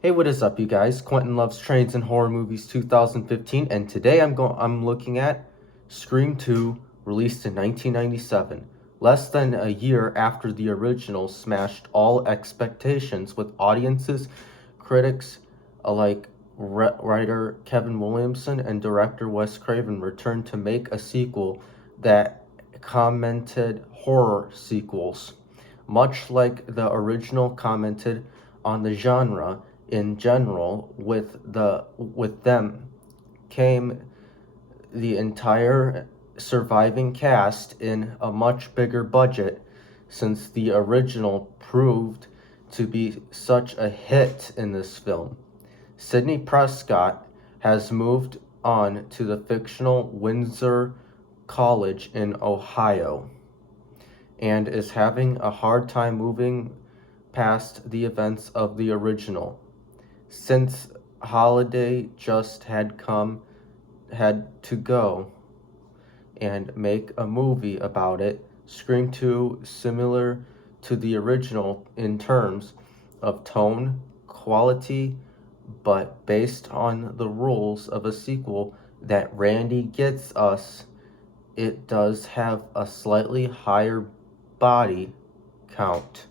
Hey, what is up, you guys? Quentin Loves Trains and Horror Movies 2015, and today I'm looking at Scream 2, released in 1997, less than a year after the original smashed all expectations, with audiences, critics alike. Writer Kevin Williamson and director Wes Craven returned to make a sequel that commented horror sequels, much like the original commented on the genre in general. With them came the entire surviving cast in a much bigger budget, since the original proved to be such a hit in this film. Sidney Prescott has moved on to the fictional Windsor College in Ohio and is having a hard time moving past the events of the original. Since Holiday just had to go and make a movie about it, Scream 2, similar to the original in terms of tone, quality, but based on the rules of a sequel that Randy gets us, it does have a slightly higher body count.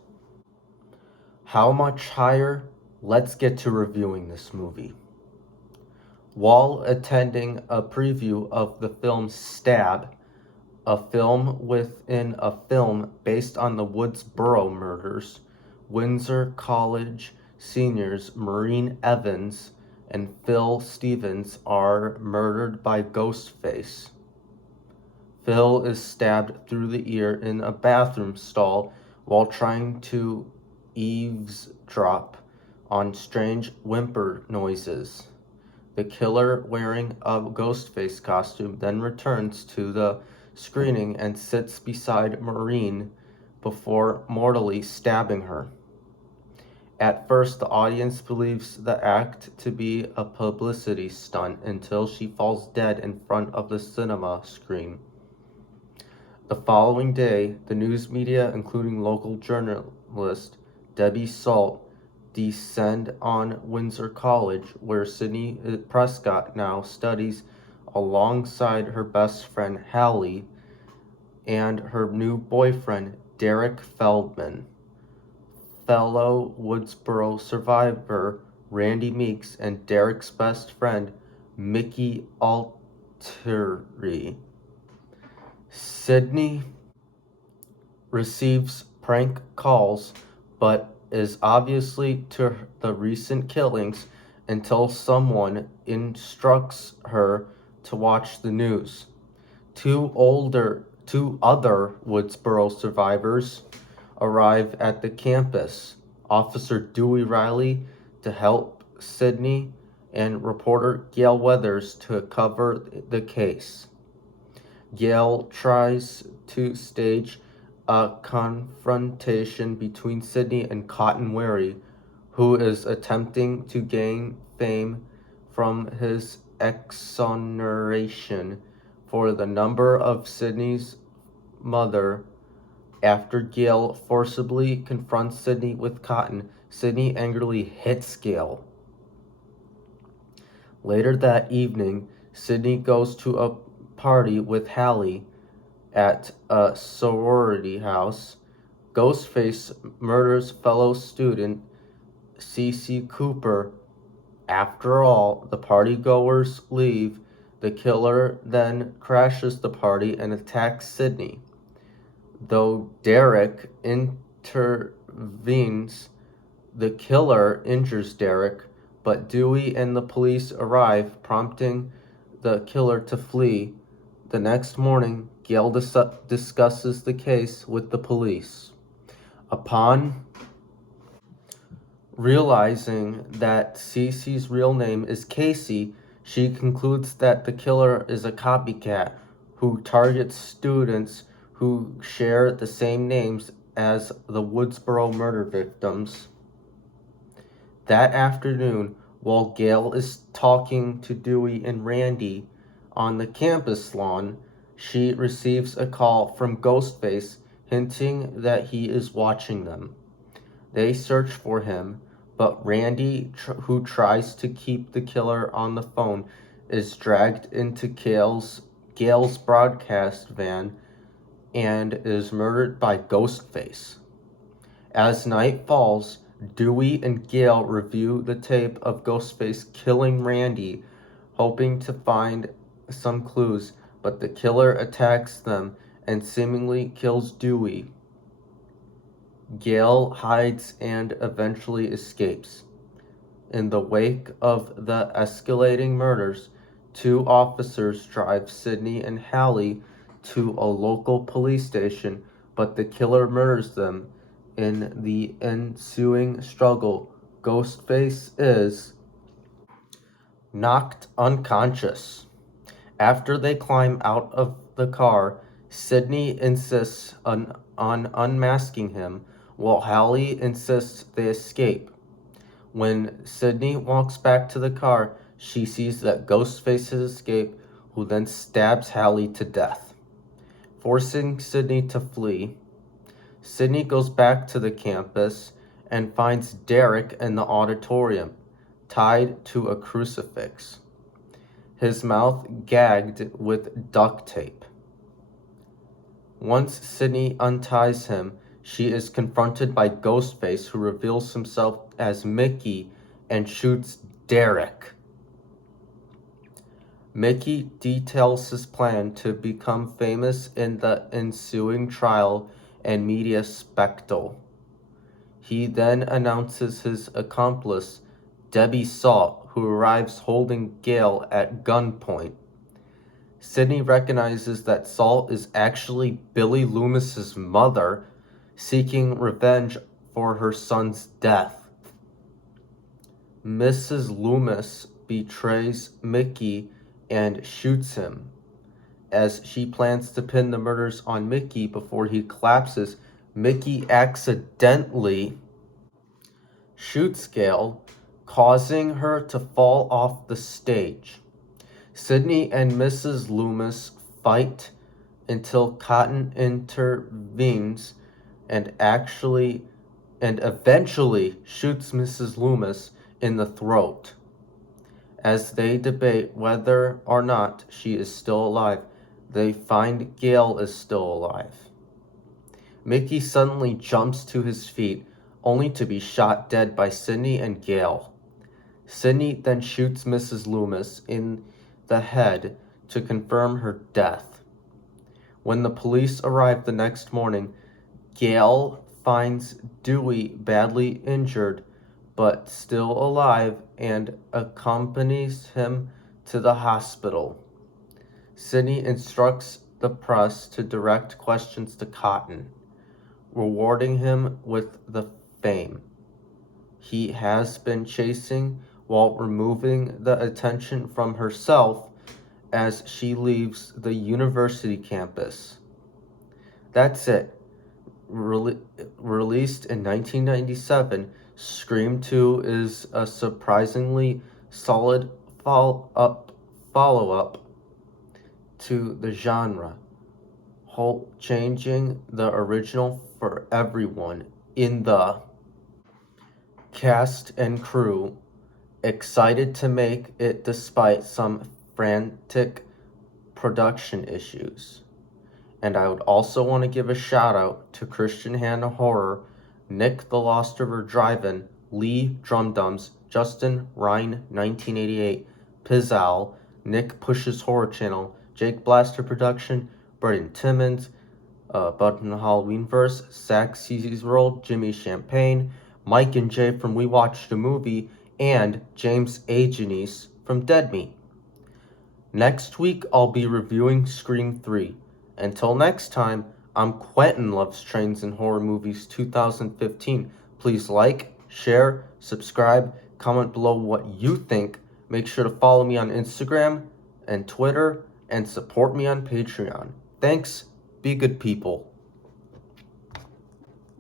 How much higher? Let's get to reviewing this movie. While attending a preview of the film Stab, a film within a film based on the Woodsboro murders, Windsor College seniors Maureen Evans and Phil Stevens are murdered by Ghostface. Phil is stabbed through the ear in a bathroom stall while trying to eavesdrop on strange whimper noises. The killer, wearing a Ghostface costume, then returns to the screening and sits beside Maureen before mortally stabbing her. At first, the audience believes the act to be a publicity stunt until she falls dead in front of the cinema screen. The following day, the news media, including local journalist Debbie Salt, descend on Windsor College, where Sidney Prescott now studies alongside her best friend Hallie and her new boyfriend Derek Feldman. Fellow Woodsboro survivor Randy Meeks and Derek's best friend Mickey Altieri. Sidney receives prank calls, but is obviously to the recent killings until someone instructs her to watch the news. Two other Woodsboro survivors arrive at the campus. Officer Dewey Riley to help Sidney and reporter Gail Weathers to cover the case. Gail tries to stage a confrontation between Sidney and Cotton Wary, who is attempting to gain fame from his exoneration for the number of Sidney's mother. After Gail forcibly confronts Sidney with Cotton, Sidney angrily hits Gail. Later that evening, Sidney goes to a party with Hallie at a sorority house. Ghostface murders fellow student Cece Cooper. After all the partygoers leave, the killer then crashes the party and attacks Sidney. Though Derek intervenes, the killer injures Derek, but Dewey and the police arrive, prompting the killer to flee. The next morning, Gail discusses the case with the police. Upon realizing that Cece's real name is Casey, she concludes that the killer is a copycat who targets students who share the same names as the Woodsboro murder victims. That afternoon, while Gail is talking to Dewey and Randy on the campus lawn, she receives a call from Ghostface hinting that he is watching them. They search for him, but Randy, who tries to keep the killer on the phone, is dragged into Gale's broadcast van and is murdered by Ghostface. As night falls, Dewey and Gale review the tape of Ghostface killing Randy, hoping to find some clues, but the killer attacks them and seemingly kills Dewey. Gale hides and eventually escapes. In the wake of the escalating murders, two officers drive Sidney and Hallie to a local police station, but the killer murders them. In the ensuing struggle, Ghostface is knocked unconscious. After they climb out of the car, Sidney insists on unmasking him, while Hallie insists they escape. When Sidney walks back to the car, she sees that Ghostface has escaped, who then stabs Hallie to death, forcing Sidney to flee. Sidney goes back to the campus and finds Derek in the auditorium, tied to a crucifix, his mouth gagged with duct tape. Once Sidney unties him, she is confronted by Ghostface, who reveals himself as Mickey and shoots Derek. Mickey details his plan to become famous in the ensuing trial and media spectacle. He then announces his accomplice, Debbie Salt, who arrives holding Gale at gunpoint. Sidney recognizes that Salt is actually Billy Loomis's mother, seeking revenge for her son's death. Mrs. Loomis betrays Mickey and shoots him. As she plans to pin the murders on Mickey before he collapses, Mickey accidentally shoots Gale, causing her to fall off the stage. Sidney and Mrs. Loomis fight until Cotton intervenes and eventually shoots Mrs. Loomis in the throat. As they debate whether or not she is still alive, they find Gale is still alive. Mickey suddenly jumps to his feet, only to be shot dead by Sidney and Gale. Sidney then shoots Mrs. Loomis in the head to confirm her death. When the police arrive the next morning, Gale finds Dewey badly injured but still alive and accompanies him to the hospital. Sidney instructs the press to direct questions to Cotton, rewarding him with the fame he has been chasing while removing the attention from herself as she leaves the university campus. That's it. Released in 1997, Scream 2 is a surprisingly solid follow-up to the genre, changing the original for everyone in the cast and crew. Excited to make it despite some frantic production issues. And I would also want to give a shout out to Christian Hannah Horror, Nick the Lost River Drive-In, Lee Drumdums, Justin Ryan 1988, Pizzal, Nick Pushes Horror Channel, Jake Blaster Production, Braden Timmons, Button Halloweenverse, Saxy's World, Jimmy Champagne, Mike and Jay from We Watched a Movie, and James A. Janice from Dead Meat. Next week, I'll be reviewing Scream 3. Until next time, I'm Quentin Loves Trains and Horror Movies 2015. Please like, share, subscribe, comment below what you think. Make sure to follow me on Instagram and Twitter, and support me on Patreon. Thanks. Be good people.